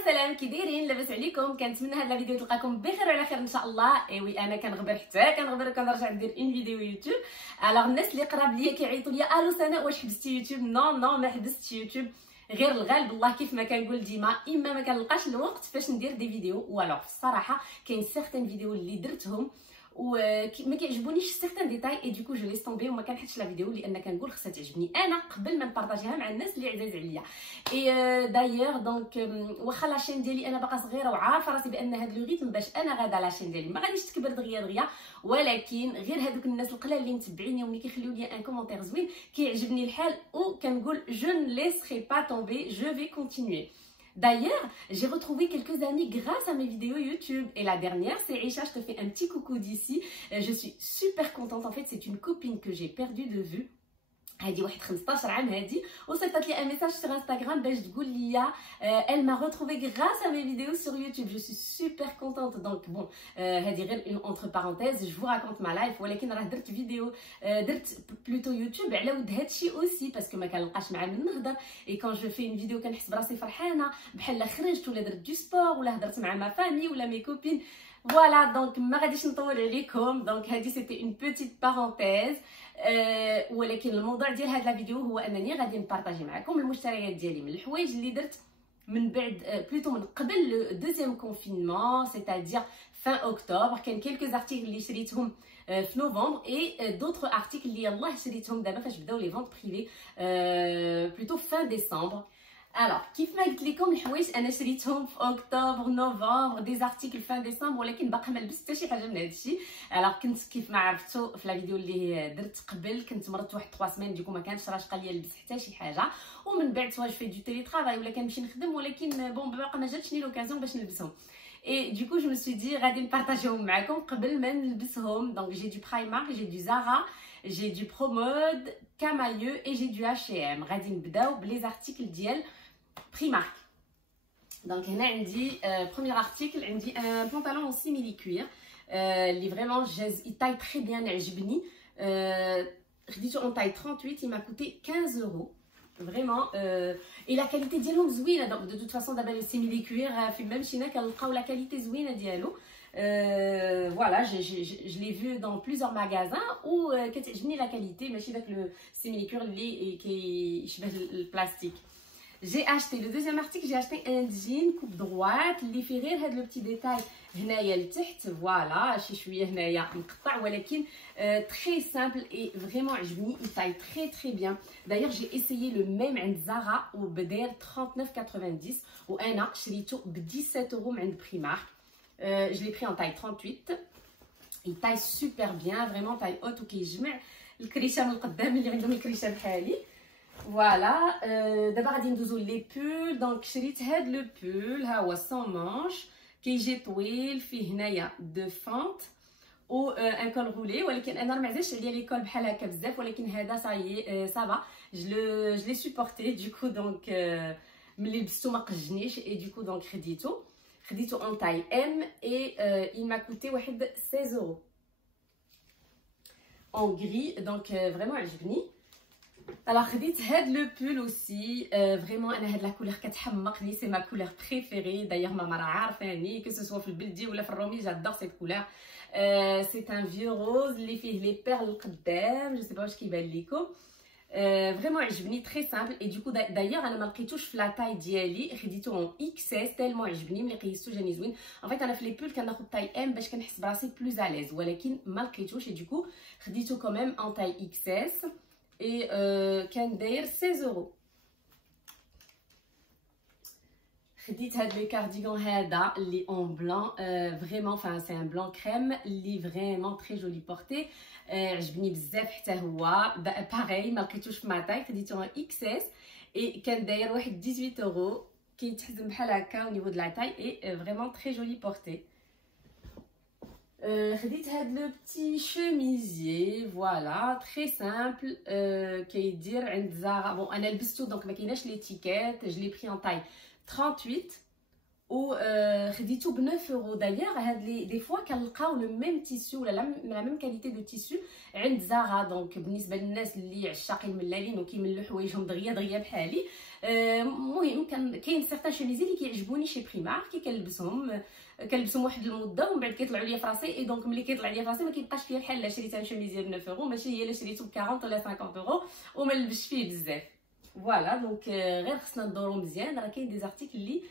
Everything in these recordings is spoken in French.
السلام كي دايرين لاباس عليكم؟ كنتمنى هاد الفيديو تلقاكم بخير وعلى خير ان شاء الله. ايوي انا كنغبر حتى كنغبر كنرجع ندير اون فيديو يوتيوب. الوغ الناس اللي قراب ليا كيعيطوا ليا الو سناء واش حبستي يوتيوب؟ نو ما حبستش يوتيوب، غير الغالب الله كيف ما كنقول ديما اما ما كنلقاش الوقت باش ندير دي فيديو، والوغ في الصراحه كاين سيغتان فيديو اللي درتهم وما كيعجبونيش سيغتان ديتاي اي دوكو جو ليس طومبي وما كنحطش لا فيديو لان كنقول خصها تعجبني انا قبل ما نبارطاجيها مع الناس اللي عزاز عليا. اي دايوغ دونك واخا لاشين ديالي انا باقا صغيره وعارفه راسي بان هاد لو ريتم باش انا غادا لاشين ديالي ما غاديش تكبر دغيا ولكن غير هادوك الناس القلال اللي متبعيني وملي كيخليو لي ان كومونتير زوين كيعجبني الحال وكنقول je ne laisserai pas tomber, je vais continuer. D'ailleurs, j'ai retrouvé quelques amis grâce à mes vidéos YouTube. Et la dernière, c'est Aïcha, je te fais un petit coucou d'ici. Je suis super contente. En fait, c'est une copine que j'ai perdue de vue. هادي واحد 15 عام هادي وصيفطت لي ان ميساج sur Instagram باش تقول لي elle m'a retrouvé grâce à mes vidéos sur YouTube. Je suis super contente. Donc bon, هادي غير entre parenthèses, je vous raconte ma life. ولكن راه درت فيديو درت بلوتو يوتيوب على ود هادشي aussi باسكو ما كنلقاش مع من نهضر. اي كون جو في une vidéo كنحس براسي فرحانه بحال خرجت ولا درت دو سبور ولا هضرت مع ما فامي ولا مي كوبين. فوالا دونك ما غاديش نطول عليكم. دونك هادي سيتي اون بوتيت بارونتيز. ولكن الموضوع ديال هاد الفيديو هو انني غادي نبارطاجي معكم المشتريات ديالي من الحوايج اللي درت من بعد بلوتو من قبل لو دوزيام كونفينمون سيتادير فان اكتوبر. كان كيلكو ارتيكل اللي شريتهم في نوفمبر اي دوطخ ارتيكل اللي يلاه شريتهم دابا فاش بداو لي فونت بريفي بلوتو فان ديسمبر. الوغ كيف ما قلت لكم الحوايج انا شريتهم في اكتوبر نوفمبر دي زارتيكل فان ديسمبر ولكن باقا ما لبست حتى شي حاجه من هادشي. الوغ كنت كيف ما عرفتوا في لا فيديو اللي درت قبل كنت مرضت واحد 3 سيمين ديكو ما كانش راشقه ليا نلبس حتى شي حاجه ومن بعد سوا في دو تيلي طرافاي ولا كنمشي نخدم ولكن بون باقا ما جاتني لوكازيون باش نلبسهم. Et du coup, je me suis dit, غادي نبارطاجيهم معكم قبل ما نلبسهم. Donc j'ai du Primark, j'ai du Zara, j'ai du Promode, Camailleux et j'ai du H&M. غادي نبداو بلي زارتيكل ديال Primark. Donc هنا عندي premier article عندي un pantalon en simili cuir اللي vraiment il taille très bien عجبني. خديته en taille 38, il m'a coûté 15 euros. Vraiment et la qualité ديالهم زوينه. Donc de toute façon دابا لي simili cuir في الممشينه كنلقاو la qualité زوينه ديالو. Voilà, je l'ai vu dans plusieurs magasins où كتعجبني la qualité ماشي داك le simili cuir اللي كيشبه البلاستيك. J'ai acheté le deuxième article, j'ai acheté un jean coupe droite اللي فيه غير هاد لو بتي ديتاي هنايا لتحت. فوالا شي شويه هنايا مقطع ولكن très simple et vraiment عجبني. il taille très très bien. D'ailleurs j'ai essayé le même عند زارا وبداير 39,90 وانا شريته ب 17 euros عند بريمارك. je l'ai pris en taille 38. il taille super bien vraiment taille haute وكيجمع الكريشه من القدام اللي عندهم الكريشه بحالي. فوالا دابا غادي ندوزو لي بول. دونك شريت هاد لو بول ها هو سون مانش كيجي طويل فيه هنايا دو فونت و ان كول رولي ولكن انا ما عزاش عليا لي كول بحال هكا بزاف ولكن هذا صايي سافا جو لي سوبورتي دوكو. دونك ملي لبستو ما قجنيش اي دوكو دونك خديتو اون تاي ام اي il m'a coûté واحد 16 euros en gris. دونك فريمون عجبني. Alors خديت هاد لو بول اوسي فريمون انا هاد لا كولور كتحمقني سي ما كولور بريفيري. دايوغ ماما راه عارفاني كو سو في البلدي ولا في الرومي جادور سيت كولور. سي ان فيو روز اللي فيه لي بيرل القدام جو سي با واش كيبان ليكم. فريمون عجبني تري سامبل اي دوكو. دايوغ انا ما لقيتوش في لا تاي ديالي خديتو اون اكس اس تالمون عجبني ملي قيستو جاني زوين. ان فيت انا في لي بول كناخد تاي ام باش كنحس براسي بلوز اليز ولكن ما لقيتوش اي دوكو خديتو كوميم اون تاي اكس اس et كان داير 16 euros. خديت هاد لي كارديغون هذا اللي اون بلان فريمون enfin c'est un blanc crème اللي فريمون تري جولي بورتي. عجبني بزاف حتى هو باغي ما لقيتوش في ماتاي خديتو اكس اس اي كان داير واحد 18 euros كيتحزم بحال هكا او نيفو د لا تاي اي فريمون تري جولي بورتي. خديت هاد لو بتي شوميزي فوالا تري سامبل كيدير عند زارا. بون انا لبستو دونك ما كايناش ليتيكيت. je l'ai pris en taille 38 و خديته ب 9 اورو. دايوغ هاد لي دي فوا كنلقاو لو ميم تيسيو ولا لا ميم كاليتي دو تيسيو عند زارا. دونك بالنسبه للناس اللي عشاقين الملالين وكيملوا حوايجهم دغيا دغيا بحالي، المهم كاين سيغتان شوميزي اللي كيعجبوني شي بريمار كي كنلبسهم واحد المده ومن بعد كيطلعوا ليا فراسي. اي دونك ملي كيطلع ليا فراسي ما كيبقاش فيا بحال لا شريتها شوميزيه ب 9 اورو ماشي هي اللي شريته ب 40 ولا 50 اورو وما نلبسش فيه بزاف. فوالا دونك غير خصنا ندورو مزيان، راه كاين دي زارتيكل اللي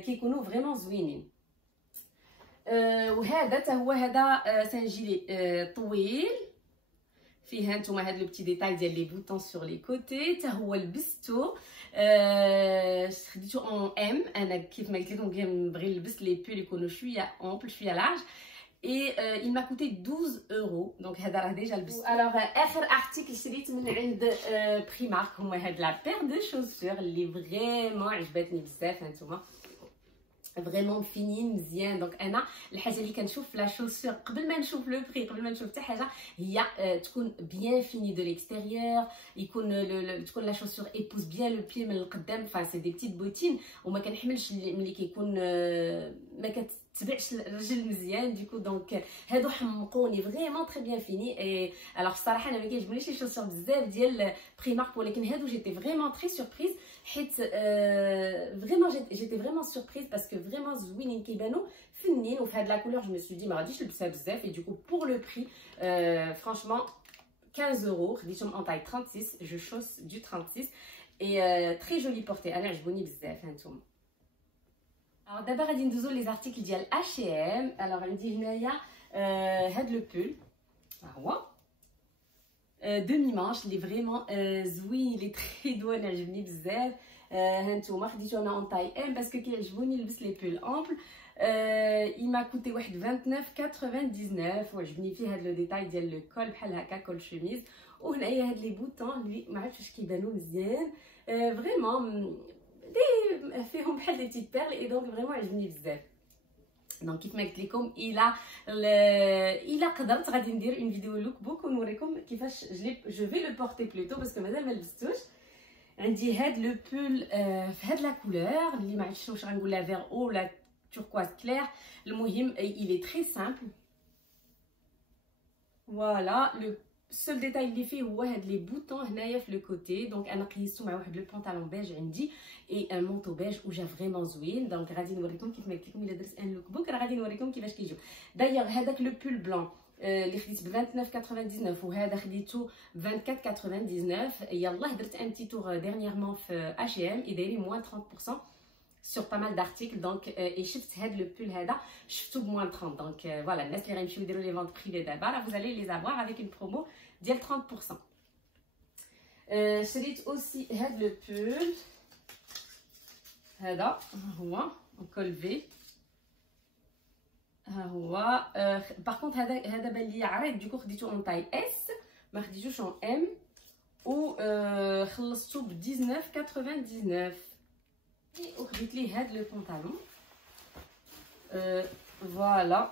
كيكونوا فريمون زوينين. وهذا حتى هو هذا سانجيلي طويل فيه هانتوما هاد لو بتي ديتاي ديال لي بوطون سور لي كوتي. حتى هو لبستو خديتو اون ام. انا كيف ما قلت لكم كنبغي نلبس لي بول يكونوا شويه امبل شويه لارج. et il m'a coûté 12 euros. donc هذا راه ديجا لبست. alors اخر ارتيكل شريت من عند بريمارك هما هاد لا بير دو شوسور اللي فريمون عجبتني بزاف. هانتوما فريمون فينين مزيان. دونك انا الحاجه اللي كنشوف في لا شوسور قبل ما نشوف لو بري قبل ما نشوف حتى حاجه هي تكون بيان فيني دو ليكستيريور، يكون تكون لا شوسور ايبوز بيان لو بي من القدام. فا سي دي بتيت بوتين وما كنحملش ملي كيكون ما كتبعش الرجل مزيان. ديكو دونك هادو حمقوني فريمون تري بيان فيني. اي الوغ الصراحه انا ما كيعجبونيش لي شوسور بزاف ديال بريمارك، ولكن هادو جيتي فريمون تري سوربريز حيت فريمون جيتي فريمون سوربريز باسكو فريمون زوينين كيبانو فنين وفي هاد لا كولور. جو مي سو دي ما غاديش نلبسها بزاف. اي دوكو بور لو بري فرانشمون 15 اورو خديتهم اون تاي 36. جو شوس دو 36 اي تري جولي بورتي. انا عجبوني بزاف هانتوما. alors دابا غادي ندوزو لي زارتيكل ديال H&M. alors عندي هنايا هاد لو بول ها هو دمي مانش اللي فريمون زوين لي تري دوان عجبني بزاف. هانتوما خديتو انا اون تاي ام باسكو كيعجبوني نلبس لي بول امبل. il m'a coûté واحد 29,99 وعجبني فيه هاد لو ديتاي ديال لو كول بحال هكا كول شوميز. وهنايا هاد لي بوطون اللي ما عرفتش واش كيبانو مزيان فريمون دي فيهم بحال لي تيت بيرل. اي دونك فريمون عجبني بزاف. دونك كيف ما قلت لكم الا قدرت غادي ندير اون فيديو لوك بوك ونوريكم كيفاش جو في لو بورتي بلوتو باسكو مازال ما لبستوش. عندي هاد لو بول في هاد لا كولور اللي ما عرفتش واش غنقول لها فيغ او ولا توركواز كلير. المهم il est très simple. voilà لو سول ديتاي اللي فيه هو هاد لي بوطون هنايا في لو كوتي. دونك انا قيستو مع واحد لو بونطالون بيج عندي اي ان مونطو بيج وجا فريمون زوين. دونك غادي نوريكم كيف ما قلت لكم الا درت ان لوك بوك راه غادي نوريكم كيفاش كيجيو. دايوغ هذاك لو بول بلون اللي خديت ب 29,99 وهذا خديتو ب 24,99. يلاه درت ان تي تور ديرنييرمون في H&M اي دايرين موان 30% sur pas mal d'articles. donc et شفت هاد لو بول هذا شفتو بموان 30. donc voilà الناس اللي غيمشيو يديروا لي فونت بريفي دابا راه vous allez les avoir avec une promo ديال 30%. شريت اوسي هاد لو بول هذا هو كول في ها هو. باغ كونط هذا بان لي عريض دوكو خديتو اون تاي اس ما خديتوش اون ام و خلصتو ب 19,99 وخديت ليه هاد لو بونطالون. فوالا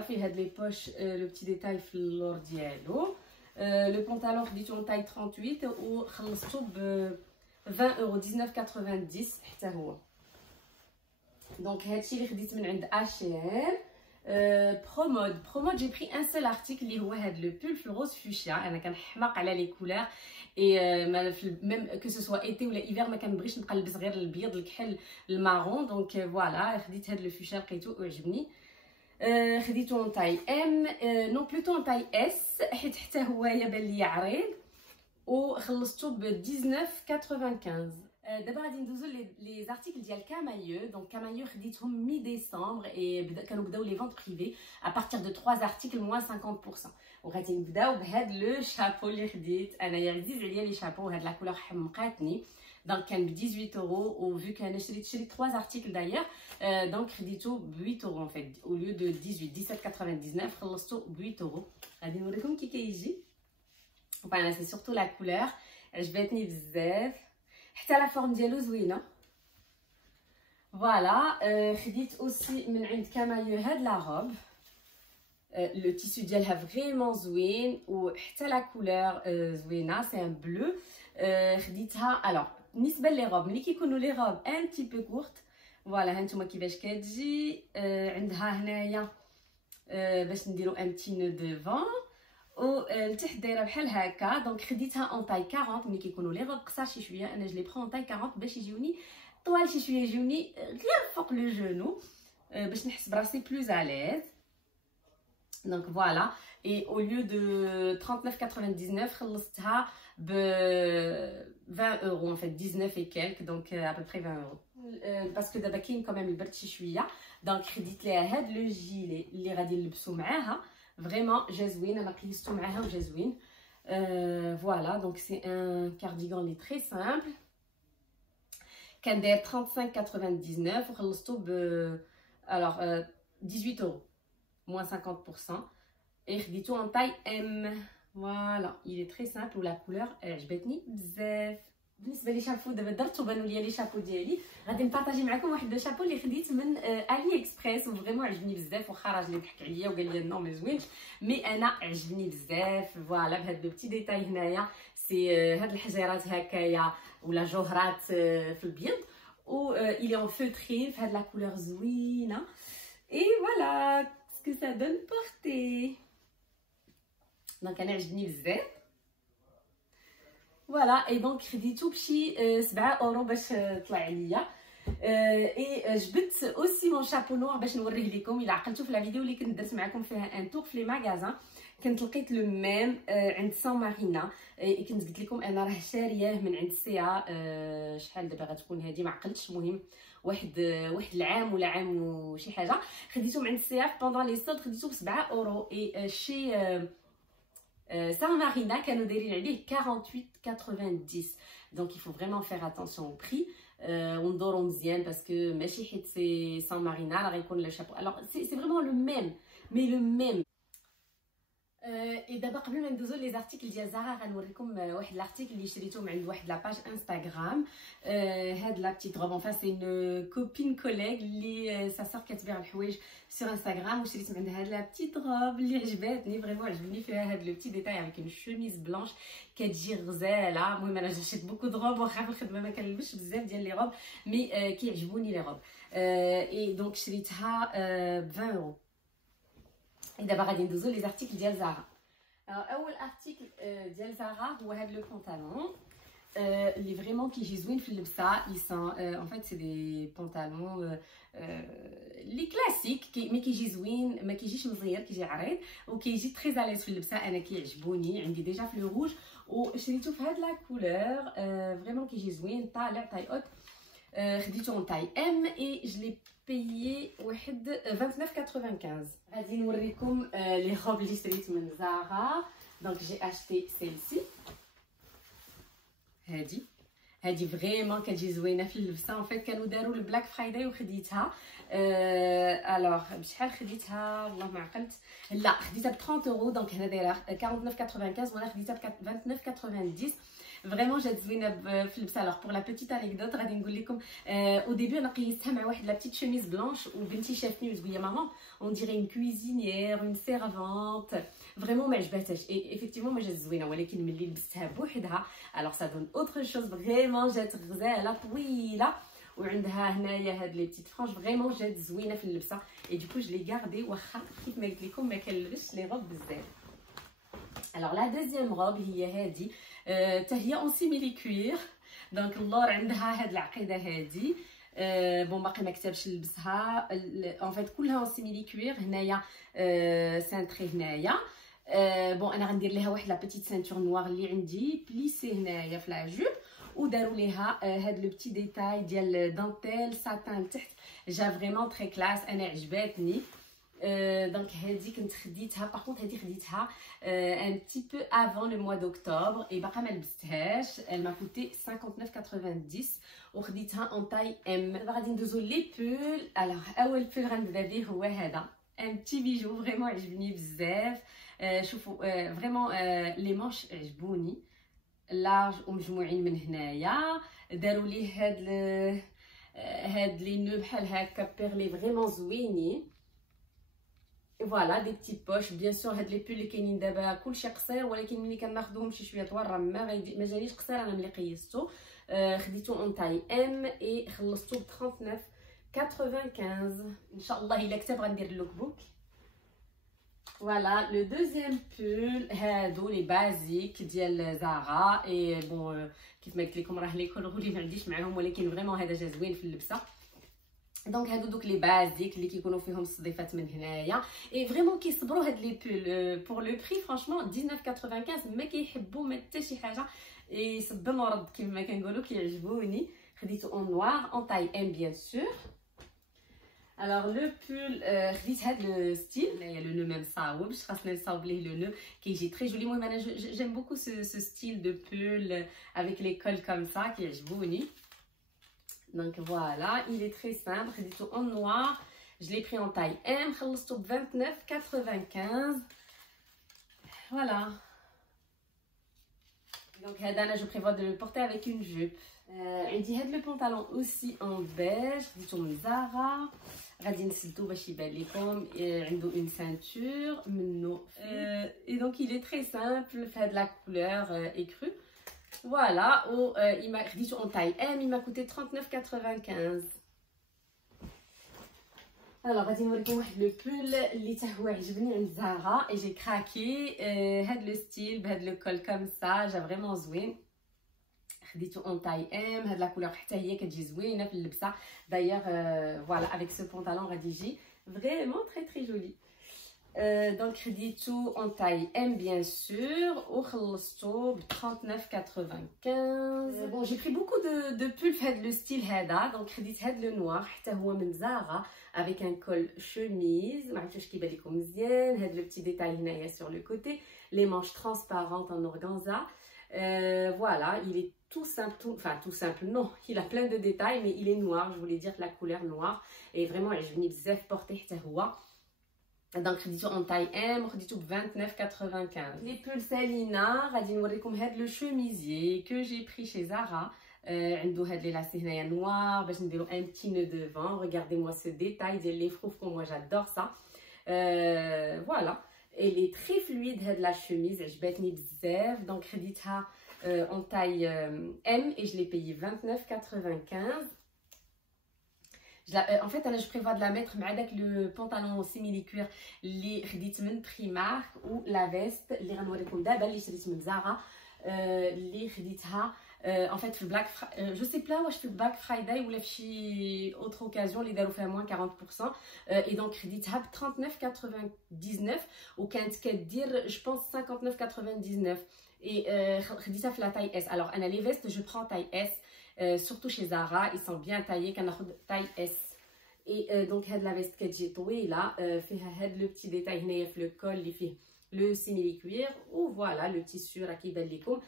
فيه هاد لي بوش لو بتي ديتاي في اللور ديالو. لو بونطالون خديتو اون تاي 38 وخلصتو ب 20 اورو 19,90 حتى هو. دونك هادشي اللي خديت من عند H&M. برومود جي بري ان سول ارتيكل اللي هو هاد لو بول في الغوز فوشيا. انا كنحماق على لي كولور اي ميم كو سو سوا ايتي ولا ايفير ما كنبغيش نبقى نلبس غير البيض الكحل المارون. دونك فوالا خديت هاد لو فوشيا لقيتو وعجبني. خديتو اون تاي ام نو بلوتو اون تاي اس حيت حتى هو يبان لي عريض وخلصتو ب 19,95. دابا غادي ندوزو لي زارتيكل ديال كامايو. دونك كامايو خديتهم مي ديسمبر اي كانوا بداو لي فونت بريفي ا بارتير دو 3 ارتيكل موان 50%. وغادي نبداو بهاد لو شابو اللي خديت انايا عزيز عليا لي شابو. هاد لا كولور حمقاتني. دونك كان ب 18 اورو و فيو كان شريت 3 ارتيكل دايوغ. دونك خديتو ب 8 اورو ان فيت او ليو دو 17,99 خلصتو ب 8 اورو. غادي نوريكم كي كيجي. فوالا سي سورتو لا كولور عجبتني بزاف حتى لا فورم ديالو زوينه. فوالا خديت اوسي من عند كامايو هاد لا روب. لو تيسو ديالها فريمون زوين وحتى لا كولور زوينه. سي ان بلو خديتها الوغ بالنسبه لي روب ملي كيكونوا لي روب ان تي بو كورت فوالا ها نتوما كيفاش كتجي. عندها هنايا باش نديرو ان بتي نو دوفون و لتحت دايره بحال هكا. دونك خديتها اون تاي 40 ملي كيكونوا لي روب قصار شي شويه، انا جلي برون تاي 40 باش يجوني طوال شي شويه، يجوني غير فوق لو جونو باش نحس براسي بلوز اليز. دونك فوالا اي او ليو دو 39,99 خلصتها ب 20 اورو ان فيت 19 اي كالك، دونك ا بو بري 20 اورو باسكو دابا كاين كوميم البرد شي شويه. دونك خديت ليها هاد لو جيلي اللي غادي نلبسو معاها فريمون جا زوين، انا قيستو معاها وجا زوين. فوالا دونك سي ان كارديغان لي تري سامبل، كان داير 35,99 وخلصتو ب الوغ 18 اورو moins 50%. et خديتو en taille M. voilà il est très simple و la couleur عجبتني بزاف. بالنسبه لي شابو دابا درت وبانوا لي لي شابو ديالي، غادي نبارطاجي معكم واحد لو شابو اللي خديت من الي اكسبريس وفريمون عجبني بزاف، واخا راجلي ضحك عليا وقال لي نو ما زوينش، مي انا عجبني بزاف. فوالا بهاد لو بتي ديتاي هنايا سي هاد الحجيرات هكايا ولا جوهرات في البيض و il est en feutré في هاد لا كولور زوينه. et voilà que ça donne portée. دونك انا عجبني بزاف. فوالا اي دونك خديتو بشي 7 اورو باش طلع عليا. اي جبت اوسي مون شابو نوار باش نوريه لكم. الا عقلتو في لا فيديو اللي كنت درت معكم فيها ان تور في لي ماغازان كنت لقيت لو ميم عند سان مارينا. كنت قلت لكم انا راه شارياه من عند سيا شحال دابا غتكون هذه ما عقلتش، المهم واحد العام ولا عام وشي حاجه. خديته من عند السياف بوندون لي سولد، خديته ب 7 اورو. اي شي سان مارينا كانوا دايرين عليه 48,90. دونك il faut vraiment faire attention au prix وندورو مزيان باسكو ماشي حيت سي سان مارينا راه غيكون لو شابو. الوغ سي فريمون لو ميم مي لو ميم. اي دابا قبل ما ندوزو لي زارتيكل ديال زارا غنوريكم واحد لارتيكل اللي شريته من عند واحد لاباج انستغرام. هاد لا بتيت روب انفا سي اون كوبين كوليغ اللي سا سور كتبيع الحوايج سور انستغرام، وشريت من عندها هاد لا بتيت روب اللي عجبتني فريمون. عجبني فيها هاد لو بتي ديتاي افيك اون شوميز بلانش كتجي غزاله. المهم انا جاشيت بوكو دو روب واخا في الخدمه ما كنلبسش بزاف ديال لي روب، مي كيعجبوني لي روب. اي دونك شريتها ب 20 اورو. دابا غادي ندوزو لي زارتيكل ديال زارا. اول ارتيكل ديال زارا هو هاد لو بونطالون اللي فريمون كيجي زوين في اللبسه. ان فيت سي دي بونطالون لي كلاسيك مي كيجي زوين، ما كيجيش مزير، كيجي عريض وكيجي تري اليز في اللبسه. انا كيعجبوني، عندي ديجا في لو روج وشريته في هاد لا كولور فريمون كيجي زوين طالع تاي اوت. خديته اون تاي ام اي جلي بايي واحد 29,95. غادي نوريكم لي روب اللي شريت من زارا. دونك جي اشتي سيلسي، هادي فريمون كتجي زوينه في اللبسه. ان فيت كانوا داروا البلاك فرايداي وخديتها. الوغ بشحال خديتها والله ما عقلت، لا خديتها ب 30 اورو. دونك هنا دايره 49,95 وانا خديتها ب 29,90. فريمون جات زوينه في اللبسه. الوغ بور لا بيتيت انيكدوت غادي نقول لكم او ديبي انا قيستها مع واحد لا بيتيت شوميز بلانش وبنتي شافتني وتقول لي مامان اون ديري اون كويزينيير اون سيرفونت. فريمون ما عجباتهاش اي افيكتيفمون ما جات زوينه، ولكن ملي لبستها بوحدها الوغ سا دون اوتر شوز. فريمون جات غزاله طويله وعندها هنايا هاد لي بتيت فرانش فريمون جات زوينه في اللبسه. اي دوكو جو لي غاردي واخا كيف ما قلت لكم ما كنلبسش لي روب بزاف. الوغ لا دوزيام روب هي هادي حتى هي اون سيميلي كوير. دونك اللور عندها هاد العقيده هادي بون باقي ما كتبش نلبسها. ان فيت كلها اون سيميلي كوير. هنايا سانتري هنايا بون انا غندير ليها واحد لا بيتيت سانتور نوار اللي عندي بليسي هنايا في لا جوب، وداروا ليها هاد لو بتي ديتاي ديال دانتيل ساتان لتحت. جا فريمون تري كلاس، انا عجباتني. دونك هادي كنت خديتها باغ كونط هادي خديتها ان بتي بو افون لو موا دوكتوبر اي باقا ما لبستهاش. elle m'a coûté 59,90 وخديتها اون تاي ام. دابا غادي ندوزو لي بول. الوغ اول بول غنبدا به هو هذا ان بتي بيجو فريمون عجبني بزاف. شوفوا فريمون لي مانش عجبوني لارج ومجموعين من هنايا. داروا ليه هاد لي نو بحال هكا بيرلي فريمون زوينين. فوالا دي بتي بوش. بيان سور هاد لي بول اللي كاينين دابا كلشي قصير، ولكن ملي كناخذوهم شي شويه طوال راه ما جانيش قصير انا ملي قيستو. خديتو اون تاي ام اي خلصتو ب 39,95. ان شاء الله الا كتب غندير اللوك بوك. فوالا لو دوزيام بول هادو لي بازيك ديال زارا. اي بون كيف ما قلت لكم راه لي كولغولي ما عنديش معاهم، ولكن فريمون هذا جا زوين في اللبسه. دونك هادو دوك لي بازيك اللي كيكونوا فيهم الصديفات من هنايا. اي فريمون كيصبروا هاد لي بول بور لو بري فرانشمون 19,95 ما كيحبوا ما حتى شي حاجه. يصبن ورد كما كنقولوا كيعجبوني. خديتو اون نوار اون تاي ام بيان سور. الوغ لو بول خديت هاد لو ستيل هنايا لو نو ما مصاوبش، خاصنا نصاوب ليه لو نو كيجي تري جولي. المهم انا جيم بوكو سو ستيل دو بول افيك لي كول كوم سا كيعجبوني. Donc voilà, il est très simple. Khedito en noir. Je l'ai pris en taille M. Khallestou 29,95. Voilà. Donc je prévois de le porter avec une jupe. On dit le pantalon aussi en beige. Khedito من Zara. غادي نسدو باش يبان لكم. عنده une ceinture منو. Et donc il est très simple. Fait de la couleur écrue. Voilà, il m'a dit en taille M, il m'a coûté 39,95. Alors, غادي نوريكم واحد لو بول اللي حتى هو عجبني عند زارا et j'ai craqué. هاد لو ستيل بهاد لو كول كوم سا جا فريمون زوين. خديتو اون تاي ام. هاد لا كولور حتى هي كتجي زوينه في اللبسه. دايوغ فوالا افيك سو بونطالون غادي يجي فريمون تري جولي. Donc خديتو en taille M bien sûr وخلصتو ب 39,95. Bon j'ai pris beaucoup de pulls في هاد لو ستيل هذا. donc خديت هاد لو نوار حتى هو من زارا avec un col chemise. ما عرفتش كيبان لكم مزيان. هاد لو بتي ديتاي هنايا sur le côté, les manches transparentes en organza. Voilà, il est tout simple, tout simple, non, il a plein de détails mais il est noir, je voulais dire la couleur noire et vraiment عجبني بزاف porté حتى هو. Donc خديتو en taille M خديتو ب 29,95. Les pulls Salina غادي نوريكم هاد لو شوميزي que j'ai pris chez Zara. عنده هاد لي لاسي هنايا نوار باش نديرو un petit nœud devant. Regardez moi ce détail ديال لي فروفكم, moi j'adore ça. Voilà, elle est très fluide هاد la chemise, عجبتني بزاف. donc خديتها en taille M et je l'ai payé 29,95. En fait je prévois de la mettre مع داك le pantalon simili cuir اللي خديت من Primark ou la veste اللي غنوريكم دابا اللي شريت من زارا اللي خديتها en fait في البلاك جو سي بلا واش في البلاك فرايداي ولا في شي اوتر اوكازيون اللي داروا فيها موان 40%. اي دونك خديتها ب 39,99 وكانت كدير جو بونس 59,99. اي خديتها في لا تاي اس. alors انا لي فيست جو برون تاي اس. surtout chez Zara, ils sont bien taillés. كناخذ taille S. Et donc هاد la veste كتجي طويله فيها هاد لو بتي ديتاي هنايا في لو كول اللي فيه لو سيميلي كوير. و فوالا لو تيسو راه كيبان لكم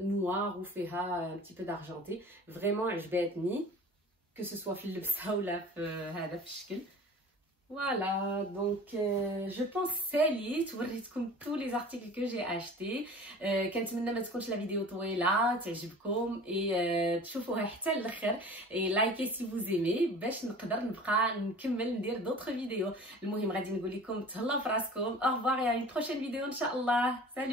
نوار وفيها un petit peu d'argenté. فريمون عجباتني que ce soit في اللبسه ولا في هذا في الشكل. Voilà, donc je pense ساليت وريتكم tous les articles que j'ai achetés. كنتمنى ما تكونش لا فيديو طويله تعجبكم et تشوفوها حتى الاخر et لايكي si vous aimez باش نقدر نبقى نكمل ندير d'autres فيديو. المهم غادي نقول لكم تهلاو في راسكم. au revoir et à une prochaine vidéo ان شاء الله. salut.